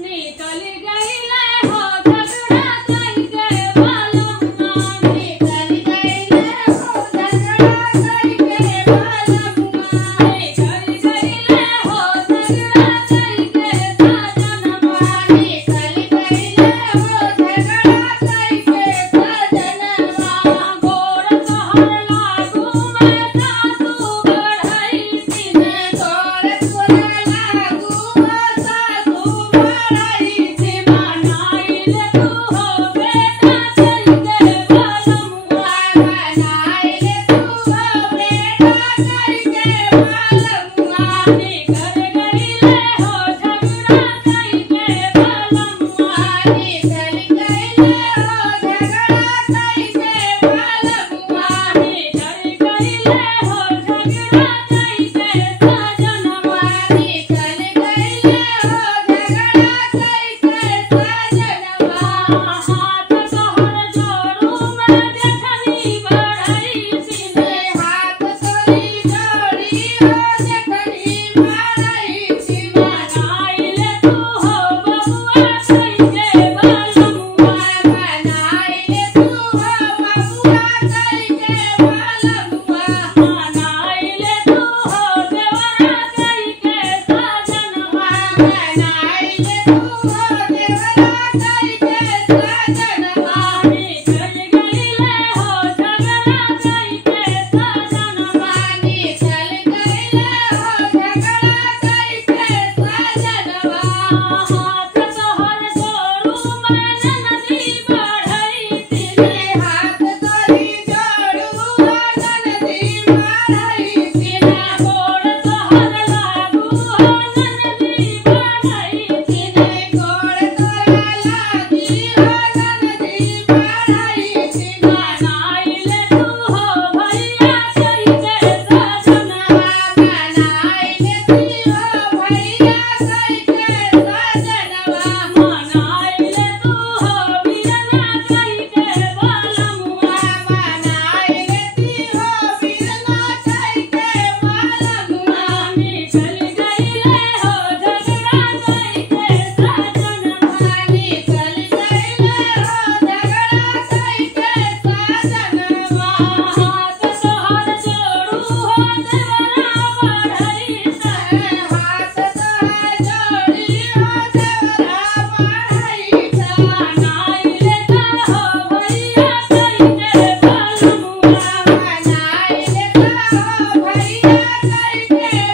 निकल गईले हो झगड़ा करके बालमुआ निकल गईले हो झगड़ा करके बालमुआ निकल गईले हो झगड़ा करके सजनवा निकल गईले हो झगड़ा करके सजनवा गोड़ तोहर लागू में सासू बढ़ई सीने गोड़ तोहर लागू में सासू बढ़ई सी मनाइल तू हो बेटा चल के बालमुआ मनाइल तू हो बेटा चल के बालमुआ निकल गईले हो झगड़ा करके बालमुआ निकल गईले हो झगड़ा करके बालमुआ निकल गईले हो झगड़ा करके सजनवा निकल गईले हो झगड़ा करके सजनवा हाथ तोहर जोड़ू में देखनी बढ़ई सीने हाथ तोरी जोड़ी हो देखनी बढ़ई सी मनाइल तू हो बबुआ करके बालमुआ मनाइल तू हो बबुआ करके बालमुआ मनाइल तू हो देवरा करके सजनवा मनाइल तू हो देवरा करके सजनवा निकल गईले हो झगड़ा करके सजनवा निकल गईले हो झगड़ा करके सजनवा हाथ तोहर जोड़ू में ननदी बढ़ई सीने हाथ तोरी जोड़ू में ननदी बढ़ई सीने गोड़ तोहर लागू हो ननदी बढ़ई सीने गोड़ तोहर लागी हो ननदी बढ़ई सी मनाइल तू हो भैया करके सजनवा मनाइल तू हो भैया करके सजनवा मनाइल तू हो बिरना करके बालमुआ मनाइल तू हो बिरना करके बालमुआ निकल गईले हो झगड़ा करके सजनवा निकल गईले हो झगड़ा करके सजनवा हाथ तोहर जोड़ू हो देवरा बढ़ई हाथ तोहर जोड़ी हो देवरा बढ़ई मनाइल तू हो भैया करके बालमुआ मनाइल तू हो भैया करके